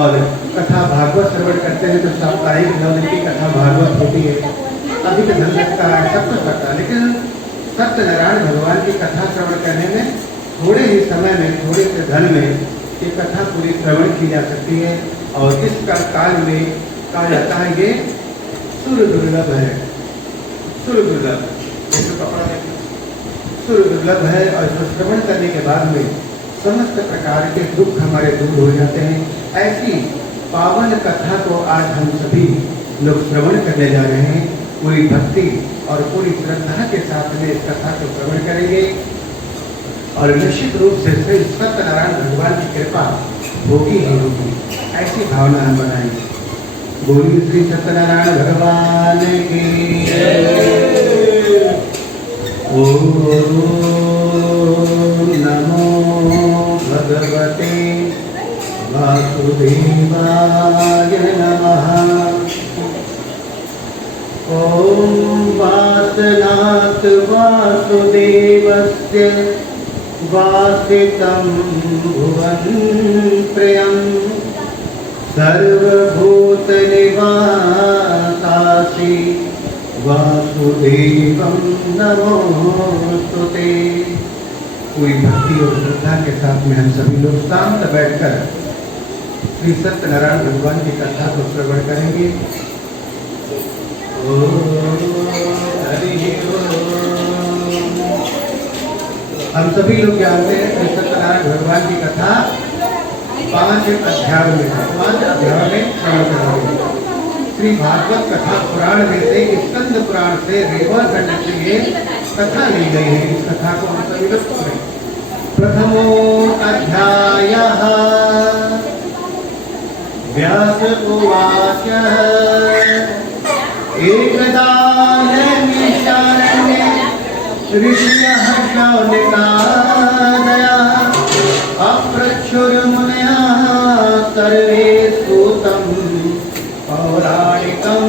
और कथा भागवत श्रवण करते हैं तो साप्ताहिक 9 दिन की कथा भागवत होती है, अधिक धन लगता है, सब कुछ करता है, लेकिन सत्यनारायण भगवान की कथा श्रवण करने में थोड़े ही समय में, थोड़े से धन में ये कथा पूरी श्रवण की जा सकती है। और इस काल में कहा जाता है ये सुर दुर्लभ है, सुर दुर्लभ, सुर दुर्लभ है। और इसको श्रवण करने के बाद में समस्त प्रकार के दुख हमारे दूर हो जाते हैं। ऐसी पावन कथा को आज हम सभी लोग श्रवण करने जा रहे हैं। पूरी भक्ति और पूरी श्रद्धा के साथ में इस कथा को श्रवण करेंगे और निश्चित रूप से श्री सत्यनारायण भगवान की कृपा होगी ही होगी, ऐसी भावना हम बनाएंगे। बोलिए श्री सत्यनारायण भगवान की जय। ओम नमो भगवते वासुदेवाय नमः। ओम वासनात् वासुदेवस्य वासितं भुवन् प्रियं सर्वभूतनिवासासि वासुदेवं नमोस्तुते। पूरी भक्ति और श्रद्धा के साथ में हम सभी लोग शांत बैठकर श्री सत्यनारायण भगवान की कथा को श्रवण करेंगे। हम सभी लोग जानते हैं श्री सत्यनारायण भगवान की कथा 5 अध्याय में है, 5 अध्याय में श्रवण करेंगे। श्री भागवत कथा पुराण में से स्कंद पुराण से रेवा खंड के लिए कथा ली गई है। इस कथा को हम सभी लोग सुनें। प्रथमो अध्यायः व्यास उवाच एकदा नैमिषारण्ये ऋषयः शौनकादया अपृच्छुर्मुनयः सर्वे सूतं पौराणिकं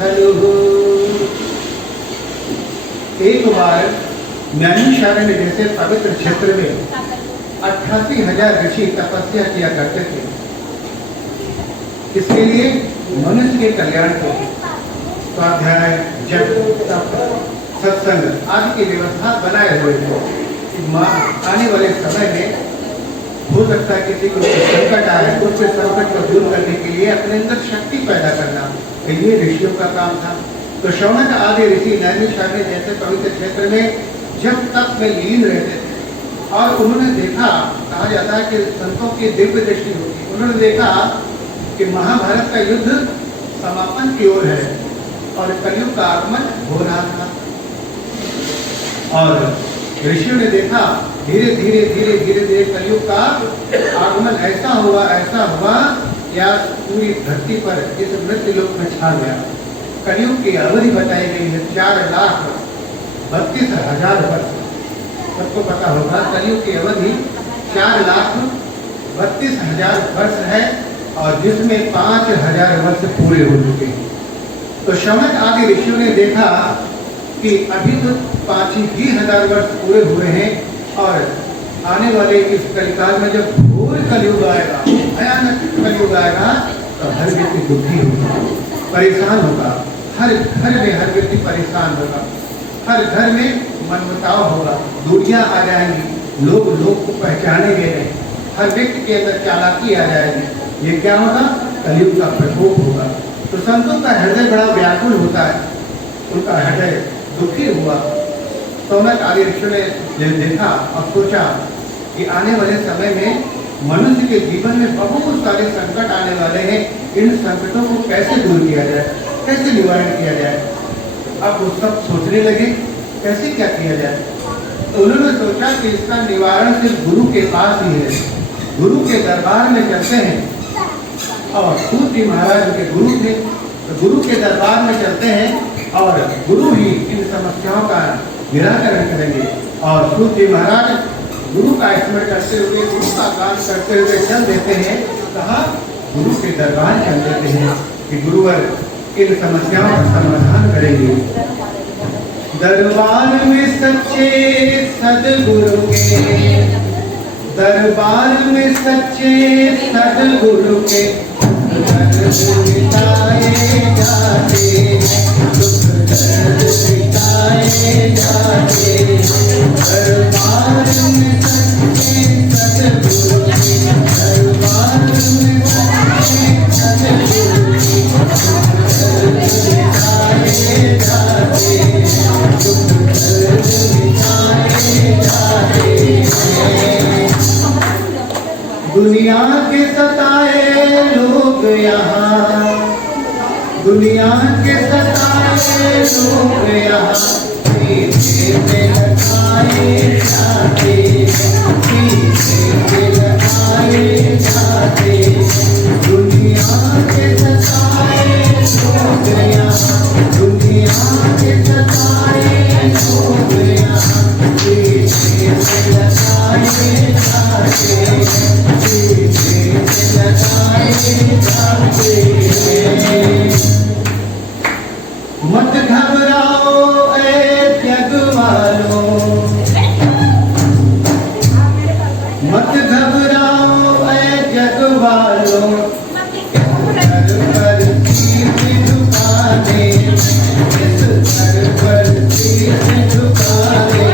खलु। एक बार नैमिषारण्य जैसे पवित्र क्षेत्र में 88,000 ऋषि तपस्या किया करते थे। इसके लिए मनुष्य के कल्याण को स्वाध्याय, जप, तप, सत्संग आदि की व्यवस्था बनाए हुए थे। आने वाले समय में हो सकता है किसी को संकट आए, उसके संकट को दूर करने के लिए अपने अंदर शक्ति पैदा करना, तो ये ऋषियों का काम था। तो शौनक आदि ऋषि नैमिषारण्य जैसे पवित्र क्षेत्र में जब तप में लीन रहते थे और उन्होंने देखा, कहा जाता है कि संतों की दिव्य दृष्टि होती, उन्होंने देखा कि महाभारत का युद्ध समापन की ओर है और कलयुग का आगमन हो रहा था। और ऋषियों ने देखा धीरे धीरे धीरे धीरे धीरे कलयुग का आगमन ऐसा हुआ या पूरी धरती पर इस मृत्यु लोक में छा गया। कलयुग की अवधि बताई गई है 4,32,000 वर्ष। सबको पता होगा कलयुग की अवधि 4,32,000 वर्ष है और जिसमें 5,000 वर्ष पूरे हो चुके हैं। तो शौनक आदि ऋषियों ने देखा कि अभी तो 5,000 वर्ष पूरे हुए हैं और आने वाले इस कलिकाल में जब घोर कलयुग आएगा, भयानक कलयुग आएगा, तो हर व्यक्ति दुखी होगा, परेशान होगा। हर घर में हर व्यक्ति परेशान होगा, हर घर में मनमुटाव होगा, दूरियां आ जाएंगी, लोग को पहचानेंगे नहीं, हर व्यक्ति के अंदर चालाकी आ जाएगी। ये क्या होगा? कलयुग का प्रकोप होगा। तो संतों का हृदय बड़ा व्याकुल होता है, उनका हृदय दुखी हुआ। शौनक आदि ऋषियों ने देखा और सोचा कि आने वाले समय में मनुष्य के जीवन में बहुत सारे संकट आने वाले हैं, इन संकटों को कैसे दूर किया जाए, कैसे निवारण किया जाए। अब वो सब सोचने लगे कैसे क्या किया जाए। तो उन्होंने सोचा कि इसका निवारण सिर्फ गुरु के पास ही है। गुरु के दरबार में चलते हैं और सूत जी महाराज के गुरु थे, तो गुरु के दरबार में चलते हैं और गुरु ही इन समस्याओं का निराकरण करेंगे। और सूत जी महाराज गुरु का स्मरण करते हुए, गुरु का काम करते हुए चल देते हैं। कहा? गुरु के दरबार चल देते हैं कि गुरुवर इन समस्याओं का समाधान करेंगे। दरबार में सच्चे सदगुरु के दरबार में सच्चे सदगुरु के दर्द मिटाए जाते, दुख दर्द मिटाए जाते। दरबार में सच्चे सदगुरु के, दरबार में सच्चे सदगुरु के दर्द मिटाए जाते, दुख दर्द मिटाए जाते। दुनिया के सताए लोग यहाँ, दुनिया के सताए लोग यहाँ सीने पे लगाए जाते, सीने पे लगाए जाते। दुनिया के सताए लोग यहाँ, दुनिया के सताए लोग यहाँ सीने पे लगाए जाते, मत घबराओ ऐ जग वालों, मत घबराओ ऐ जग वालों। घर पर शीश झुकाने, इस घर पर शीश झुकाने।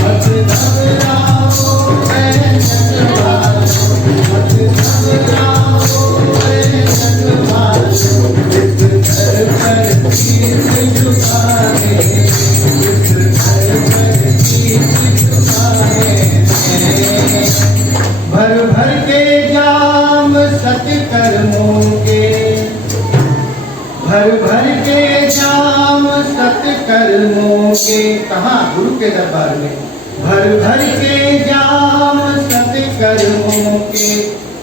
मत घबराओ ऐ जग वालों, मत घबराओ ऐ जग वालों। इस घर पर शीश झुकाने, इस घर पर शीश झुकाने। भर भर के जाम सत्कर्मों के, भर भर के जाम सत्कर्मों के। कहाँ? गुरु के दरबार में। भर भर के जाम सत्कर्मों के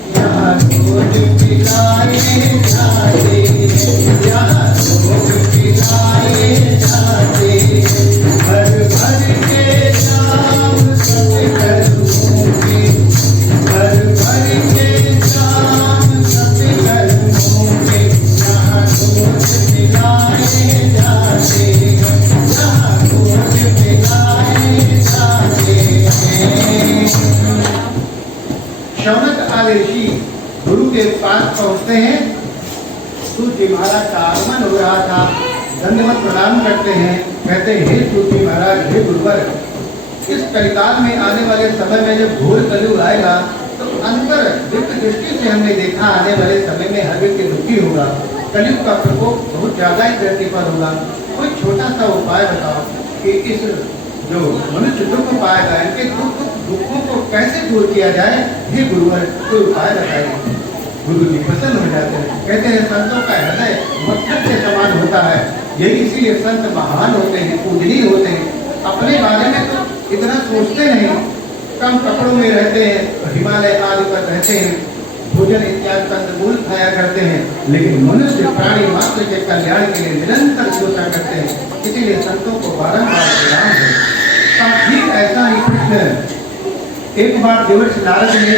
यहाँ रोज पिलाए जाते, यहाँ रोज पिलाए जाते। भर भर के जाम सत्कर्मों के, भर भर के जाम सत्कर्मों के यहाँ रोज पिलाए जाते, यहाँ रोज पिलाए जाते। शौनक आदि ऋषि गुरु के पास पहुंचते हैं। सूत जी महाराज का आगमन हो रहा था, दंडवत प्रणाम करते हैं। कहते हैं, हे सूत जी महाराज, हे गुरुवर, इस कलिकाल में आने वाले समय में जब घोर कलयुग आएगा तो अंतर दिव्य दृष्टि से हमने देखा आने वाले समय में हर व्यक्ति दुखी होगा, कलयुग का प्रकोप बहुत ज्यादा ही धरती पर होगा। कोई छोटा सा उपाय बताओ कि इस जो मनुष्य दुख पाएगा, इनके दुखों को कैसे दूर किया जाए। हे गुरुवर, कोई उपाय बताइए। गुरु जी प्रसन्न हो जाते हैं, कहते हैं, संतों का हृदय मस्तक के समान होता है, यही इसीलिए संत महान होते हैं, पूजनीय होते हैं। अपने बारे में तो इतना सोचते नहीं, कम कपड़ों में रहते हैं, हिमालय आदि पर रहते हैं, भोजन इत्यादि कंदमूल खाया करते हैं, लेकिन मनुष्य प्राणी मात्र के कल्याण के लिए निरंतर सोचा करते हैं, इसीलिए संतों को बारंबार प्रणाम है। ठीक ऐसा ही प्रश्न एक बार देवर्षि नारद ने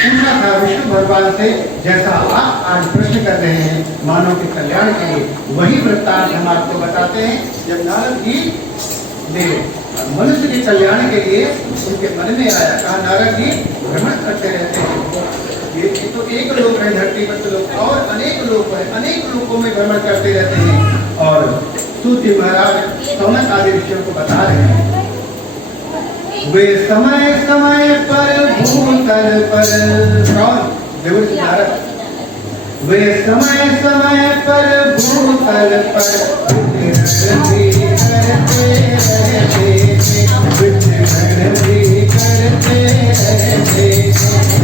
पूछा था विष्णु भगवान से, जैसा आप आज प्रश्न कर रहे हैं मानव के कल्याण के लिए, वही वृत्तांत हम आपको बताते हैं। जब नारद जी ने मनुष्य के कल्याण के लिए उनके मन में आया, कहा, नारद जी भ्रमण करते रहते हैं, ये तो एक लोक है धरती पर, तो लोग और अनेक लोक है, अनेक लोकों में भ्रमण करते रहते हैं। और सूत जी महाराज शौनक आदि ऋषियों को बता रहे हैं, वे समय समय पर भूतल पर, कौन? देवर्षि नारद। वे समय समय पर भूतल पर विचरण भी करते रहते, विचरण भी करते रहते।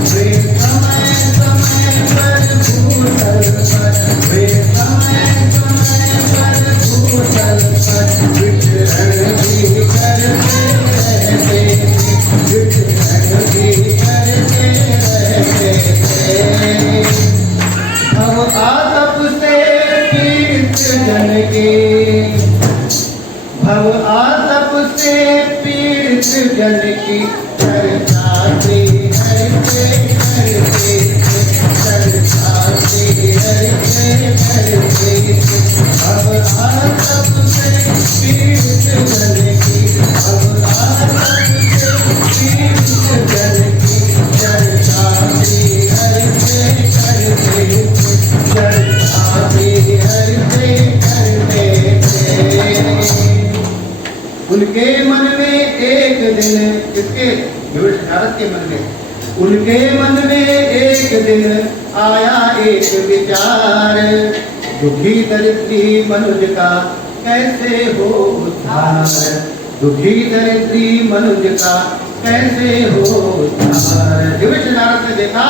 वे समय समय पर भूतल पर, वे समय समय पर भूतल पर विचरण भी करते रहते, विचरण भी करते रहते। भव आतप से पीड़ित जन के, भव आतप से पीड़ित जन की चर्चा से करते करते, चर्चा से करते करते। भव आतप से पीड़ित जन की, भव आतप से पीड़ित जन की दिन, किसके? विवश नारद के मन में। उनके मन में एक दिन आया एक विचार, दुखी दरिद्री मनुज का कैसे हो उद्धार, दुखी दरिद्री मनुज का कैसे हो उद्धार। विवश नारद ने देखा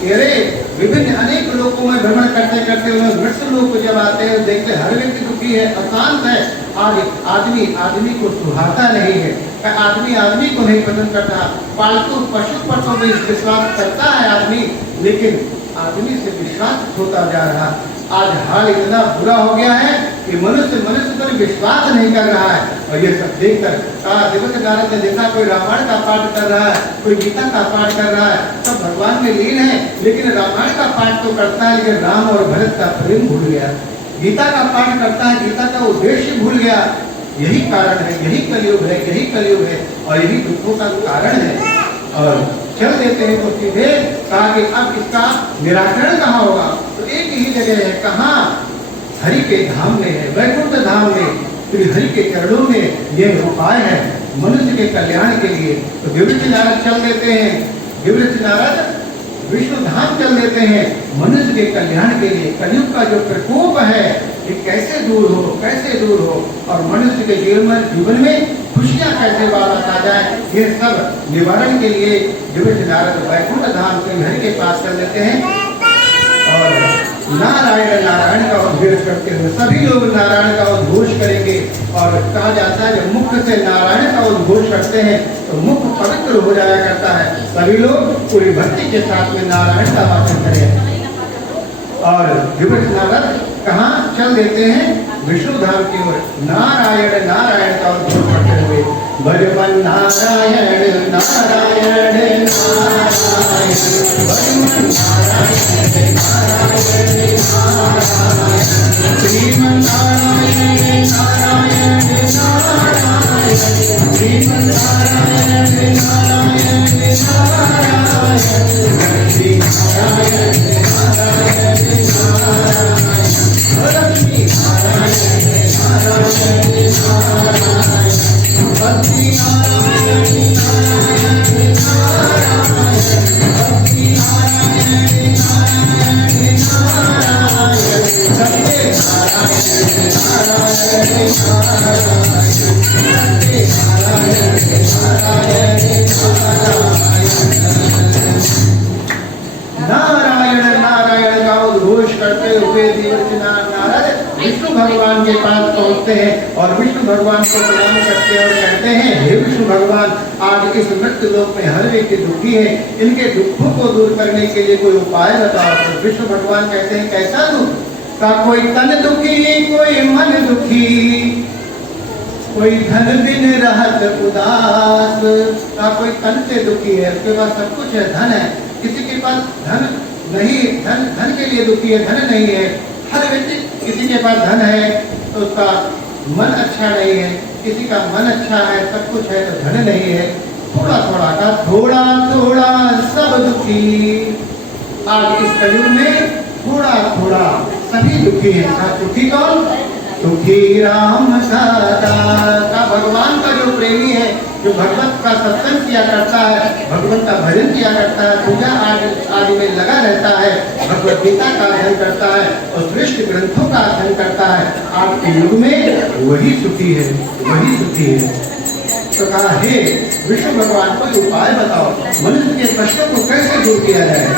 कि अरे विभिन्न अनेक लोकों में भ्रमण करते करते उन्हें मृत्यु लोक को जब आते हैं देखते हर व्यक्ति दुखी है, अशांत है। आज आदमी आदमी को सुहाता नहीं है, आदमी आदमी को नहीं पसंद करता, पालतू पशु पर तो विश्वास करता है आदमी, लेकिन आदमी से विश्वास होता जा रहा। आज हाल इतना बुरा हो गया है कि मनुष्य मनुष्य पर विश्वास नहीं कर रहा है। और ये सब देखकर दिवस नारद ने देखा कोई रामायण का पाठ कर रहा है, कोई गीता का पाठ कर रहा है, सब भगवान में लीन है, लेकिन रामायण का पाठ तो करता है लेकिन राम और भरत का प्रेम भूल गया। गीता का पाठ करता है, गीता का उद्देश्य भूल गया। यही कारण है, यही कलयुग है, यही कलयुग है और यही दुखों का कारण है। और चल देते हैं तो सीधे कहा कि अब इसका निराकरण कहाँ होगा? तो एक ही जगह है, कहाँ? हरि के धाम में है, वैकुंठ धाम में, श्री हरि के चरणों में यह उपाय है मनुष्य के कल्याण के लिए। तो दिव्य नारद चल देते हैं, दिव्य नारद विष्णु धाम चल देते हैं मनुष्य के कल्याण के लिए। कलयुग का जो प्रकोप है ये कैसे दूर हो, कैसे दूर हो और मनुष्य के जीवन में खुशियां कैसे वापस आ जाए, ये सब निवारण के लिए दिव्य नारद वैकुंठ धाम से हरि के पास चल देते हैं और नारायण नारायण का उद्घोष करते हुए सभी लोग नारायण का उद्घोष करेंगे। और कहा जाता है जब मुख से नारायण का उद्घोष करते हैं तो मुख पवित्र हो जाया करता है। सभी लोग पूरी भक्ति के साथ में नारायण का वाचन करें। और दिव्य नारद कहाँ चल देते हैं? विष्णु धाम की ओर। नारायण नारायण का उद्घोष करते हुए भजवन नारायण नारायण नारायण, भजवन नारायण नारायण नारायण, श्रीमन नारायण नारायण नारायण, श्रीमन नारायण नारायण नारायण, श्री नारायण नारायण नारायण, लक्ष्मी नारायण नारायण नारायण, भक्ति नारायण नारायण नारायण, भक्ति नारायण नारायण नारायण, सत्य नारायण नारायण नारायण, सत्य नारायण नारायण नारायण नारायण का उद्घोष करते हुए दिव्य नारद विष्णु भगवान के पास पहुंचते हैं और विष्णु भगवान को प्रणाम करते हैं और कहते हैं हे विष्णु भगवान, आज इस मृत्यु लोक में हर व्यक्ति दुखी है, इनके दुखों को दूर करने के लिए कोई उपाय बताओ। तो विष्णु भगवान कहते हैं कैसा दुख? का कोई तन दुखी, कोई मन दुखी, कोई धन बिन रहत उदास। का कोई तन से दुखी है, उसके पास सब कुछ है, धन है, किसी के पास धन नहीं, धन के लिए दुखी है, धन नहीं है। हर व्यक्ति किसी के पास धन है तो उसका मन अच्छा नहीं है, किसी का मन अच्छा है, सब कुछ है तो धन नहीं है। थोड़ा थोड़ा का थोड़ा थोड़ा सब दुखी। आज इस कलयुग में थोड़ा थोड़ा सभी दुखी है। दुखी कौन? दुखी राम का भगवान का जो प्रेमी है, जो भगवत का सत्संग किया करता है, भगवत का भजन किया करता है, पूजा आदि में लगा रहता है, भगवत गीता का अध्ययन करता है और श्रेष्ठ ग्रंथों का अध्ययन करता है, आज के युग में वही सुखी है, वही सुखी है। तो कहा हे विष्णु भगवान कोई उपाय बताओ, मनुष्य के कष्टों को कैसे दूर किया जाए।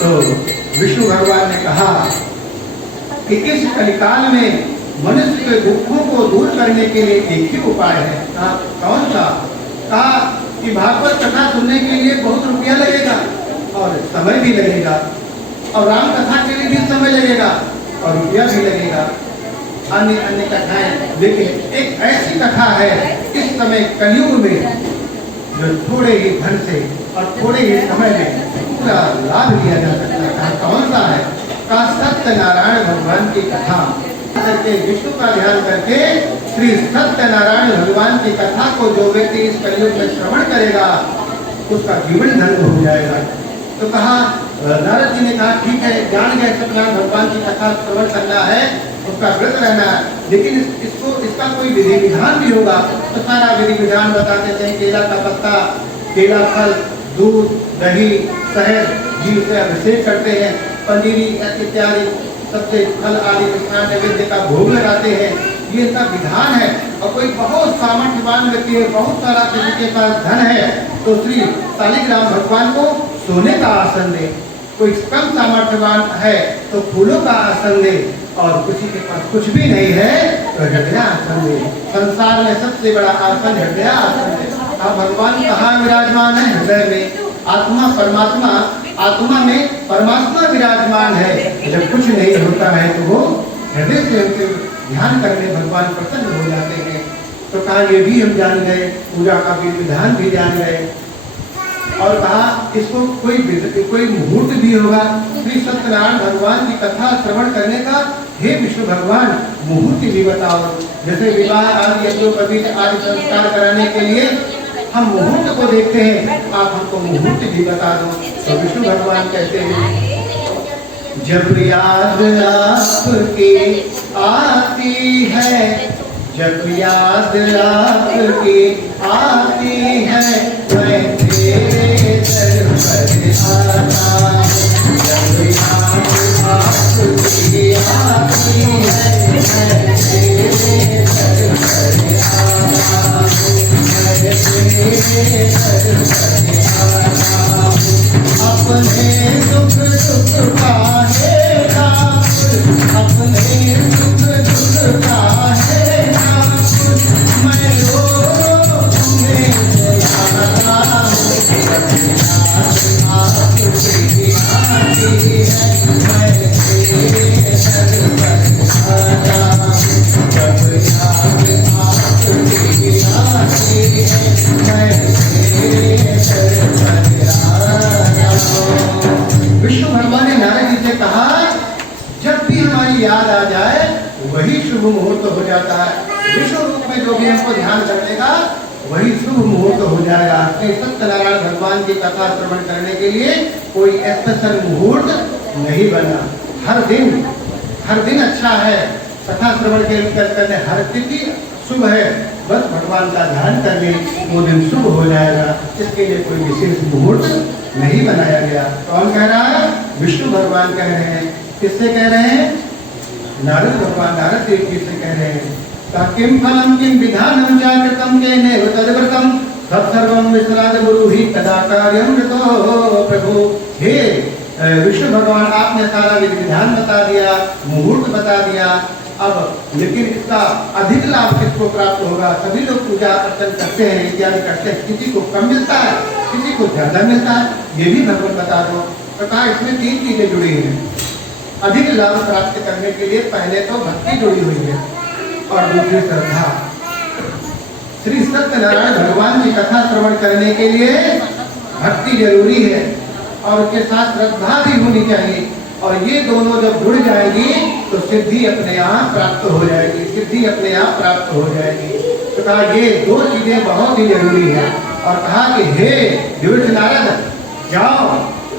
तो विष्णु भगवान ने कहा कि इस कलिकाल में मनुष्य के दुखों को दूर करने के लिए एक ही उपाय है। कौन सा? कहा कि भागवत कथा सुनने के लिए बहुत रुपया लगेगा और समय भी लगेगा, और राम कथा के लिए भी समय लगेगा और रुपया भी लगेगा, अन्य अन्य कथाएं। लेकिन एक ऐसी कथा है इस समय कलयुग में जो थोड़े ही धन से और थोड़े ही समय में पूरा लाभ लिया जा सकता है। कौन सा है? का सत्यनारायण भगवान की कथा करके, विष्णु का ध्यान करके श्री सत्यनारायण भगवान की कथा को जो व्यक्ति इस कलयुग में श्रवण करेगा उसका जीवन धन्य हो जाएगा। तो कहा नारद जी ने कहा ठीक है, जान गए सत्यनारायण भगवान की कथा श्रवण करना है, उसका व्रत रहना है, लेकिन इसका कोई विधि विधान भी होगा। तो सारा विधि विधान बता देते हैं। केला का पत्ता, केला फल, दूध, दही, शहद, घी से अभिषेक करते हैं, पनीरी इत्यादि सबसे फल आदि मिष्ठान नैवेद्य का भोग लगाते हैं। ये इनका विधान है। और कोई बहुत सामर्थ्यवान व्यक्ति है, बहुत सारा किसी के पास धन है, तो श्री शालिग्राम भगवान को सोने का आसन दे। कोई कम सामर्थ्यवान है तो फूलों का आसन दे, और किसी के पास कुछ भी नहीं है तो हृदय आसन दे। संसार में सबसे बड़ा आसन हृदय आसन है। अब भगवान कहाँ विराजमान है? हृदय में। आत्मा परमात्मा, आत्मा में परमात्मा विराजमान है। जब कुछ नहीं होता है तो वो हृदय से ध्यान करने भगवान प्रसन्न हो जाते हैं। तो कहा ये भी हम जान गए, पूजा का भी विधान भी जान गए। और कहा इसको कोई मुहूर्त भी होगा श्री सत्यनारायण भगवान की कथा श्रवण करने का। हे विष्णु भगवान, मुहूर्त भी बताओ। जैसे विवाह आदि यज्ञोपवीत आदि संस्कार कराने के लिए हम मुहूर्त को देखते हैं, आप हमको मुहूर्त भी बता दो। तो विष्णु भगवान कहते हैं, जब याद आपकी आती है, जब याद आपकी आती है, मैं तेरे दर पर आता हूं। जब याद आपकी आती है, मैं तेरे दर पर आता हूं। मैं तेरे दर पर आता हूं। अपने दुख दुख का है ठाकुर, अपने दुख दुख का है ठाकुर, मैं रो तुम्हें जगाता हूँ। आपकी आती है, मैं तेरे दर पर आता हूँ। जब याद आपकी आती है, मैं तेरे दर पर आता हूँ। विष्णु भगवान ने नारद जी से कहा, जब भी हमारी याद आ जाए वही शुभ मुहूर्त हो जाता है। विष्णु रूप में जो भी हमको ध्यान कर लेगा वही शुभ मुहूर्त हो जाएगा। सत्यनारायण भगवान की कथा श्रवण करने के लिए कोई स्पेशल मुहूर्त नहीं बना। हर दिन अच्छा है। कथा श्रवण के करने हर तिथि शुभ है। बस भगवान का ध्यान करने वो दिन शुभ हो जाएगा। इसके लिए कोई विशेष मुहूर्त नहीं बनाया गया। कौन कह रहा है? विष्णु भगवान कह रहे हैं। किससे कह रहे हैं? नारद भगवान, नारद देव जी से कह रहे हैं। किम फलम किम विधानम जागृतम केने तद्व्रतम तत्सर्वं विश्राद गुरु ही तदा कार्यम कृतो प्रभु। हे विष्णु भगवान, आपने सारा विधान बता दिया, मुहूर्त बता दिया। अब लेकिन इसका अधिक लाभ किसको प्राप्त होगा? सभी लोग पूजा अर्चन करते हैं, इत्यादि करते हैं। किसी को कम मिलता है, किसी को ज्यादा मिलता है। ये भी भगवान बता दो। तो कहा इसमें 3 चीजें जुड़ी हैं। अधिक लाभ प्राप्त करने के लिए पहले तो भक्ति जुड़ी हुई है और दूसरी श्रद्धा। श्री सत्यनारायण भगवान की कथा श्रवण करने के लिए भक्ति जरूरी है और उसके साथ श्रद्धा भी होनी चाहिए। और ये दोनों जब जुड़ जाएगी तो सिद्धि अपने आप प्राप्त हो जाएगी। सिद्धि अपने आप प्राप्त हो जाएगी। तो कहा ये 2 चीजें बहुत ही जरूरी है। और कहा कि हे देवर्ष नारद, जाओ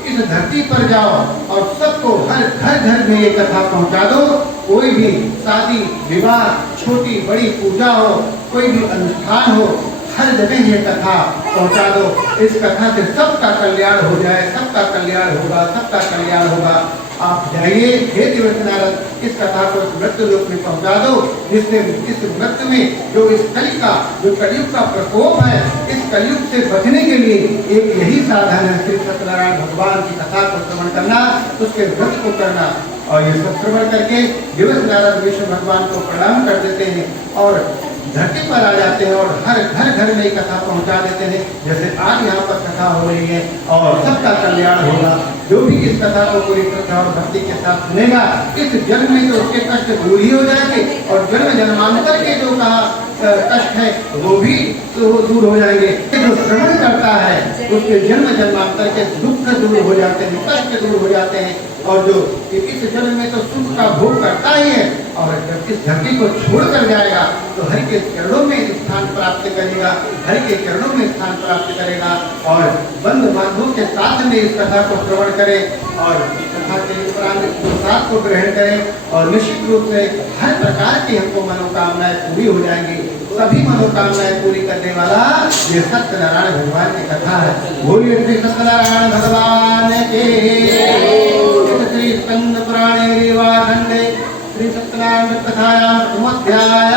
इस धरती पर जाओ और सबको हर घर में ये कथा पहुंचा दो। कोई भी शादी विवाह, छोटी बड़ी पूजा हो, कोई भी अनुष्ठान हो, हर जगह ये कथा पहुंचा दो। इस कथा से सबका कल्याण हो जाए, सबका कल्याण होगा, सबका कल्याण होगा। आप जाइए हे देवर्ष नारद, इस कथा को मृत्यु लोक में पहुंचा दो, जिससे इस मृत्यु में जो इस कलयुग का प्रकोप है, इस कलयुग से बचने के लिए एक यही साधन है श्री सत्यनारायण भगवान की कथा को श्रवण करना, उसके व्रत को करना। और ये सब श्रवण करके देवर्ष नारद विष्णु भगवान को प्रणाम कर देते हैं और धरती पर आ जाते हैं और हर घर में कथा पहुंचा देते हैं। जैसे आज यहाँ पर कथा हो रही है और सबका कल्याण होगा। जो भी इस कथा को पूरी श्रद्धा और भक्ति के साथ सुनेगा, इस जन्म में तो उसके कष्ट दूर ही हो जाएंगे और जन्म जन्मांतर के जो कहा कष्ट है वो भी तो दूर हो जाएंगे। जो श्रवण करता है उसके जन्म जन्मांतर के दुख दूर हो जाते हैं, कष्ट दूर हो जाते हैं। और जो इस जन्म में तो सुख का भोग करता ही है और जब इस धरती को छोड़ कर जाएगा तो हरि के चरणों में स्थान प्राप्त करेगा, हरि के चरणों में स्थान प्राप्त करेगा और बंधु बांधवों के साथ साथ में इस कथा को श्रवण करें और कथा के प्रसाद को ग्रहण करें और निश्चित रूप से हर प्रकार की हमको मनोकामनाएं पूरी हो जाएंगी। सभी मनोकामनाएं पूरी करने वाला ये सत्यनारायण भगवान की कथा है। बोलिए श्री सत्यनारायण भगवान के। श्री स्कंद पुराणे रेवाखंडे श्री सत्यनारायण कथायां प्रथम अध्याय